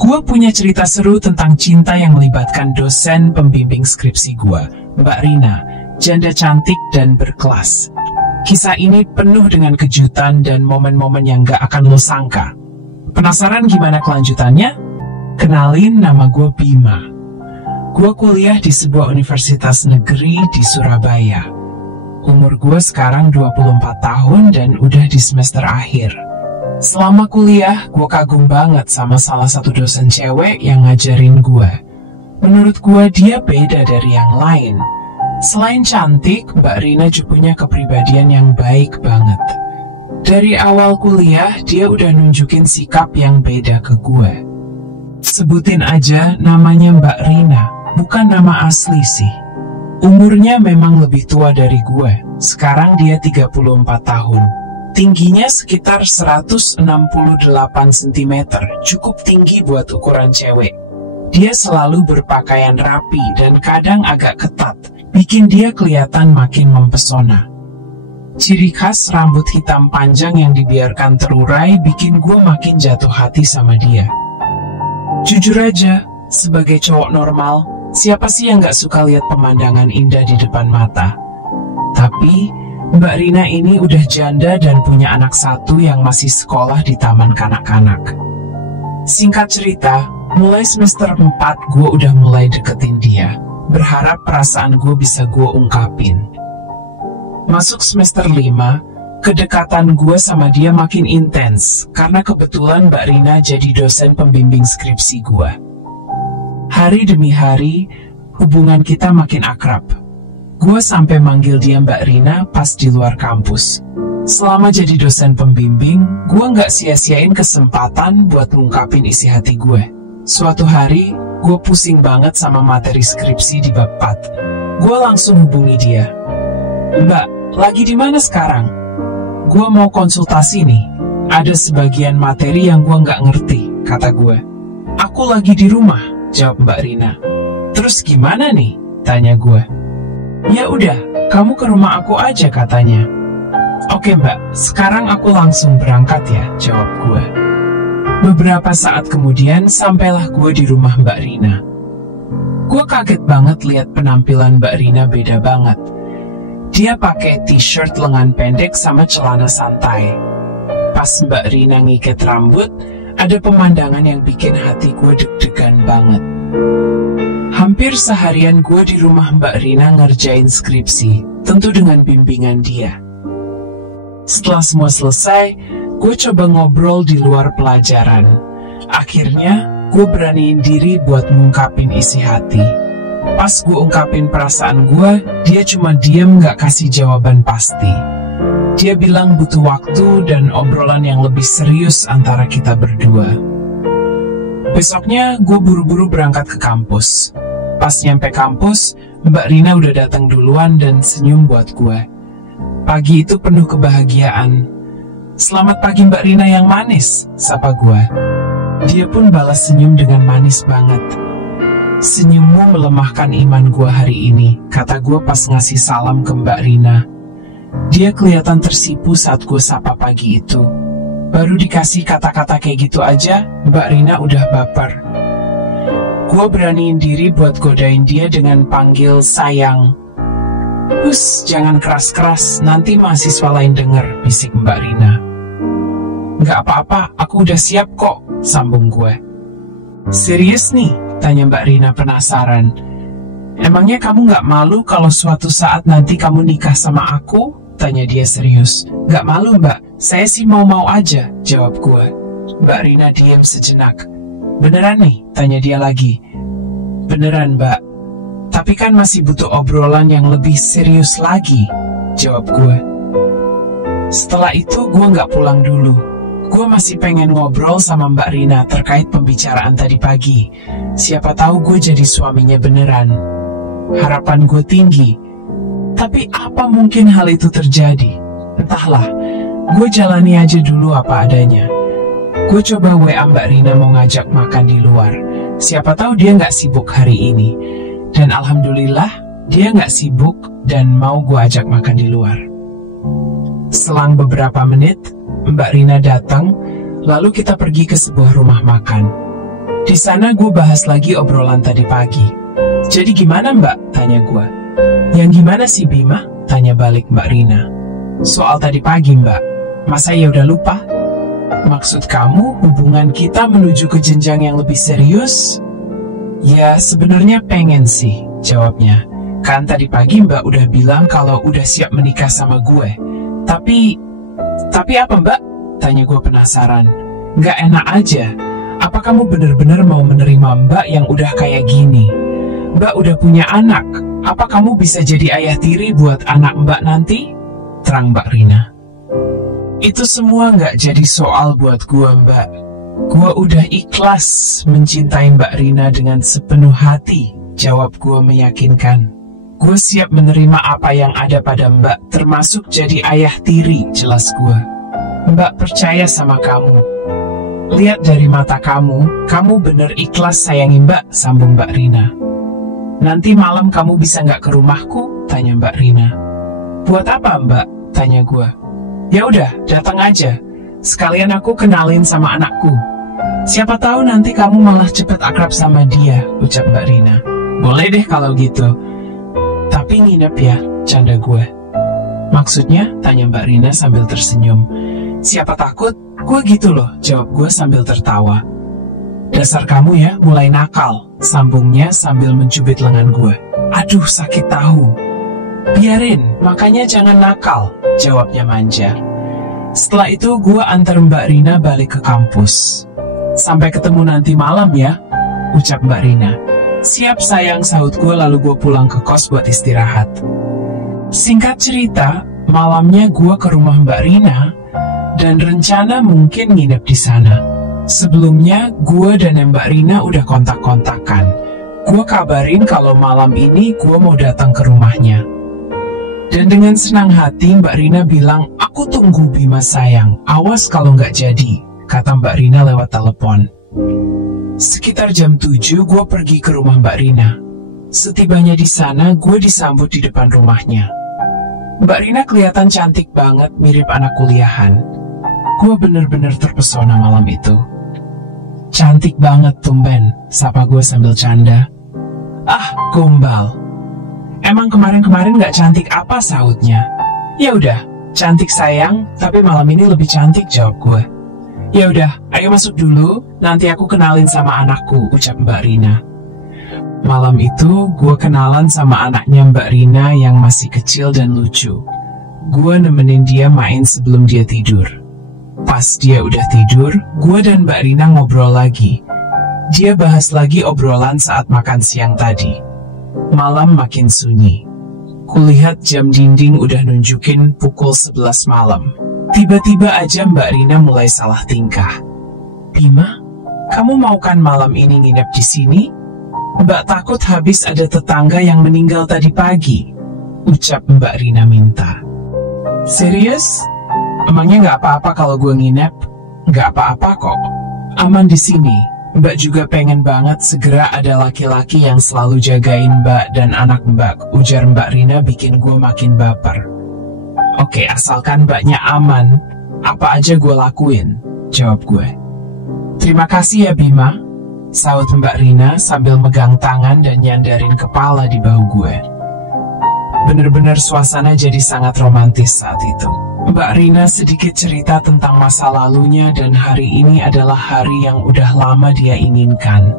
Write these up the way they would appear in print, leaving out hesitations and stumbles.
Gue punya cerita seru tentang cinta yang melibatkan dosen pembimbing skripsi gue, Mbak Rina, janda cantik dan berkelas. Kisah ini penuh dengan kejutan dan momen-momen yang gak akan lo sangka. Penasaran gimana kelanjutannya? Kenalin, nama gue Bima. Gue kuliah di sebuah universitas negeri di Surabaya. Umur gue sekarang 24 tahun dan udah di semester akhir. Selama kuliah, gue kagum banget sama salah satu dosen cewek yang ngajarin gue. Menurut gue, dia beda dari yang lain. Selain cantik, Mbak Rina juga punya kepribadian yang baik banget. Dari awal kuliah, dia udah nunjukin sikap yang beda ke gue. Sebutin aja namanya Mbak Rina, bukan nama asli sih. Umurnya memang lebih tua dari gue, sekarang dia 34 tahun. Tingginya sekitar 168 cm, cukup tinggi buat ukuran cewek. Dia selalu berpakaian rapi dan kadang agak ketat, bikin dia kelihatan makin mempesona. Ciri khas rambut hitam panjang yang dibiarkan terurai bikin gue makin jatuh hati sama dia. Jujur aja, sebagai cowok normal, siapa sih yang gak suka lihat pemandangan indah di depan mata? Tapi Mbak Rina ini udah janda dan punya anak satu yang masih sekolah di taman kanak-kanak. Singkat cerita, mulai semester 4 gue udah mulai deketin dia, berharap perasaan gue bisa gue ungkapin. Masuk semester 5, kedekatan gue sama dia makin intens, karena kebetulan Mbak Rina jadi dosen pembimbing skripsi gue. Hari demi hari, hubungan kita makin akrab. Gue sampai manggil dia Mbak Rina pas di luar kampus. Selama jadi dosen pembimbing, gue nggak sia-siain kesempatan buat ngungkapin isi hati gue. Suatu hari, gue pusing banget sama materi skripsi di bab 4. Gue langsung hubungi dia. Mbak, lagi di mana sekarang? Gue mau konsultasi nih. Ada sebagian materi yang gue nggak ngerti, kata gue. Aku lagi di rumah, jawab Mbak Rina. Terus gimana nih? Tanya gue. Ya udah, kamu ke rumah aku aja, katanya. Oke Mbak, sekarang aku langsung berangkat ya, jawab gue. Beberapa saat kemudian sampailah gue di rumah Mbak Rina. Gue kaget banget lihat penampilan Mbak Rina beda banget. Dia pakai t-shirt lengan pendek sama celana santai. Pas Mbak Rina ngikat rambut, ada pemandangan yang bikin hati gue deg-degan banget. Hampir seharian gue di rumah Mbak Rina ngerjain skripsi, tentu dengan bimbingan dia. Setelah semua selesai, gue coba ngobrol di luar pelajaran. Akhirnya, gue beraniin diri buat ngungkapin isi hati. Pas gue ungkapin perasaan gue, dia cuma diem gak kasih jawaban pasti. Dia bilang butuh waktu dan obrolan yang lebih serius antara kita berdua. Besoknya, gue buru-buru berangkat ke kampus. Pas nyampe kampus, Mbak Rina udah datang duluan dan senyum buat gue. Pagi itu penuh kebahagiaan. Selamat pagi Mbak Rina yang manis, sapa gue. Dia pun balas senyum dengan manis banget. Senyummu melemahkan iman gue hari ini, kata gue pas ngasih salam ke Mbak Rina. Dia kelihatan tersipu saat gue sapa pagi itu. Baru dikasih kata-kata kayak gitu aja, Mbak Rina udah baper. Gue beraniin diri buat godain dia dengan panggil sayang. Hus, jangan keras-keras, nanti mahasiswa lain denger, bisik Mbak Rina. Gak apa-apa, aku udah siap kok, sambung gue. Serius nih? Tanya Mbak Rina penasaran. Emangnya kamu gak malu kalau suatu saat nanti kamu nikah sama aku? Tanya dia serius. Gak malu Mbak, saya sih mau-mau aja, jawab gue. Mbak Rina diem sejenak. Beneran nih? Tanya dia lagi. Beneran Mbak, tapi kan masih butuh obrolan yang lebih serius lagi, jawab gue. Setelah itu gue gak pulang dulu. Gue masih pengen ngobrol sama Mbak Rina terkait pembicaraan tadi pagi. Siapa tahu gue jadi suaminya beneran. Harapan gue tinggi. Tapi apa mungkin hal itu terjadi? Entahlah, gue jalani aja dulu apa adanya. Gue coba WA Mbak Rina mau ngajak makan di luar. Siapa tahu dia nggak sibuk hari ini. Dan alhamdulillah, dia nggak sibuk dan mau gue ajak makan di luar. Selang beberapa menit, Mbak Rina datang, lalu kita pergi ke sebuah rumah makan. Di sana gue bahas lagi obrolan tadi pagi. Jadi gimana Mbak? Tanya gue. Yang gimana sih Bima? Tanya balik Mbak Rina. Soal tadi pagi Mbak. Masa ya udah lupa? Maksud kamu hubungan kita menuju ke jenjang yang lebih serius? Ya sebenarnya pengen sih, jawabnya. Kan tadi pagi Mbak udah bilang kalau udah siap menikah sama gue. Tapi apa Mbak? Tanya gue penasaran. Gak enak aja. Apa kamu bener-bener mau menerima Mbak yang udah kayak gini? Mbak udah punya anak. Apa kamu bisa jadi ayah tiri buat anak Mbak nanti? Terang Mbak Rina. Itu semua gak jadi soal buat gue Mbak. Gue udah ikhlas mencintai Mbak Rina dengan sepenuh hati. Jawab gue meyakinkan. Gue siap menerima apa yang ada pada Mbak, termasuk jadi ayah tiri, jelas gue. Mbak percaya sama kamu. Lihat dari mata kamu bener ikhlas sayangi Mbak, sambung Mbak Rina. Nanti malam kamu bisa nggak ke rumahku? Tanya Mbak Rina. Buat apa Mbak? Tanya gue. Ya udah, datang aja. Sekalian aku kenalin sama anakku. Siapa tahu nanti kamu malah cepet akrab sama dia, ucap Mbak Rina. Boleh deh kalau gitu. Tapi nginep ya, canda gue. Maksudnya? Tanya Mbak Rina sambil tersenyum. Siapa takut? Gue gitu loh, jawab gue sambil tertawa. Dasar kamu ya, mulai nakal, sambungnya sambil mencubit lengan gue. Aduh, sakit tahu. Biarin, makanya jangan nakal, jawabnya manja. Setelah itu gue antar Mbak Rina balik ke kampus. Sampai ketemu nanti malam ya, ucap Mbak Rina. Siap sayang, sahut gue lalu gue pulang ke kos buat istirahat. Singkat cerita, malamnya gue ke rumah Mbak Rina dan rencana mungkin nginep di sana. Sebelumnya, gue dan Mbak Rina udah kontak-kontakan. Gue kabarin kalau malam ini gue mau datang ke rumahnya. Dan dengan senang hati Mbak Rina bilang, aku tunggu Bima sayang, awas kalau nggak jadi, kata Mbak Rina lewat telepon. Sekitar jam 7 gue pergi ke rumah Mbak Rina. Setibanya di sana, gue disambut di depan rumahnya. Mbak Rina kelihatan cantik banget, mirip anak kuliahan. Gue bener-bener terpesona malam itu. Cantik banget tumben, sapa gue sambil canda. Ah, gombal. Emang kemarin-kemarin gak cantik apa, sahutnya. Ya udah, cantik sayang, tapi malam ini lebih cantik, jawab gue. Ya udah, ayo masuk dulu, nanti aku kenalin sama anakku, ucap Mbak Rina. Malam itu, gue kenalan sama anaknya Mbak Rina yang masih kecil dan lucu. Gue nemenin dia main sebelum dia tidur. Pas dia udah tidur, gue dan Mbak Rina ngobrol lagi. Dia bahas lagi obrolan saat makan siang tadi. Malam makin sunyi. Kulihat jam dinding udah nunjukin pukul 11 malam. Tiba-tiba aja Mbak Rina mulai salah tingkah. Bima, kamu mau kan malam ini nginep di sini? Mbak takut habis ada tetangga yang meninggal tadi pagi, ucap Mbak Rina minta. Serius? Emangnya nggak apa-apa kalau gue nginep? Nggak apa-apa kok. Aman di sini. Mbak juga pengen banget segera ada laki-laki yang selalu jagain Mbak dan anak Mbak, ujar Mbak Rina bikin gue makin baper. Oke, asalkan Mbaknya aman, apa aja gue lakuin, jawab gue. Terima kasih ya Bima, sahut Mbak Rina sambil megang tangan dan nyandarin kepala di bahu gue. Bener-bener suasana jadi sangat romantis saat itu. Mbak Rina sedikit cerita tentang masa lalunya dan hari ini adalah hari yang udah lama dia inginkan.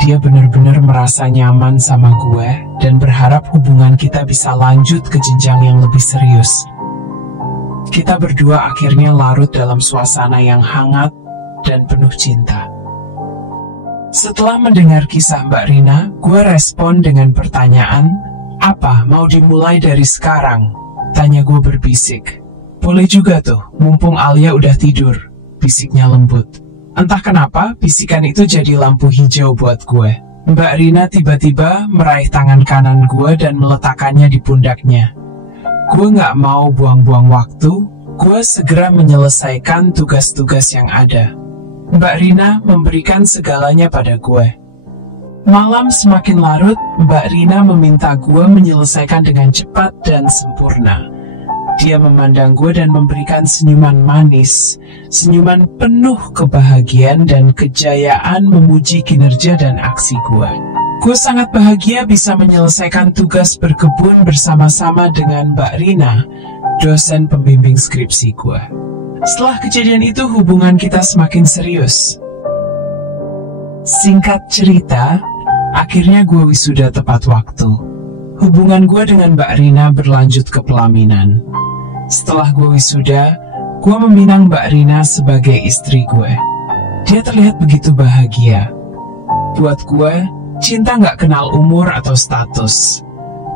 Dia benar-benar merasa nyaman sama gue dan berharap hubungan kita bisa lanjut ke jenjang yang lebih serius. Kita berdua akhirnya larut dalam suasana yang hangat dan penuh cinta. Setelah mendengar kisah Mbak Rina, gue respon dengan pertanyaan, "Apa, mau dimulai dari sekarang?" Tanya gue berbisik. "Boleh juga tuh, mumpung Alia udah tidur," bisiknya lembut. Entah kenapa, bisikan itu jadi lampu hijau buat gue. Mbak Rina tiba-tiba meraih tangan kanan gue dan meletakkannya di pundaknya. Gue gak mau buang-buang waktu, gue segera menyelesaikan tugas-tugas yang ada. Mbak Rina memberikan segalanya pada gue. Malam semakin larut, Mbak Rina meminta gue menyelesaikan dengan cepat dan sempurna. Dia memandang gue dan memberikan senyuman manis, senyuman penuh kebahagiaan dan kejayaan memuji kinerja dan aksi gue. Gue sangat bahagia bisa menyelesaikan tugas berkebun bersama-sama dengan Mbak Rina, dosen pembimbing skripsi gue. Setelah kejadian itu, hubungan kita semakin serius. Singkat cerita, akhirnya gue wisuda tepat waktu. Hubungan gue dengan Mbak Rina berlanjut ke pelaminan. Setelah gue wisuda, gue meminang Mbak Rina sebagai istri gue. Dia terlihat begitu bahagia. Buat gue, cinta nggak kenal umur atau status.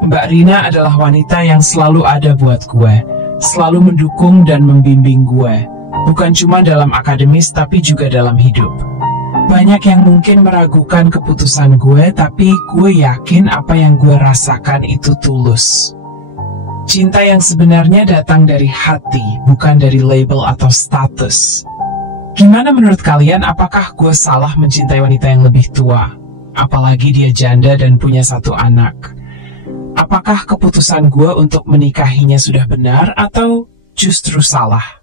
Mbak Rina adalah wanita yang selalu ada buat gue, selalu mendukung dan membimbing gue, bukan cuma dalam akademis tapi juga dalam hidup. Banyak yang mungkin meragukan keputusan gue, tapi gue yakin apa yang gue rasakan itu tulus. Cinta yang sebenarnya datang dari hati, bukan dari label atau status. Gimana menurut kalian, apakah gue salah mencintai wanita yang lebih tua? Apalagi dia janda dan punya 1 anak. Apakah keputusan gue untuk menikahinya sudah benar atau justru salah?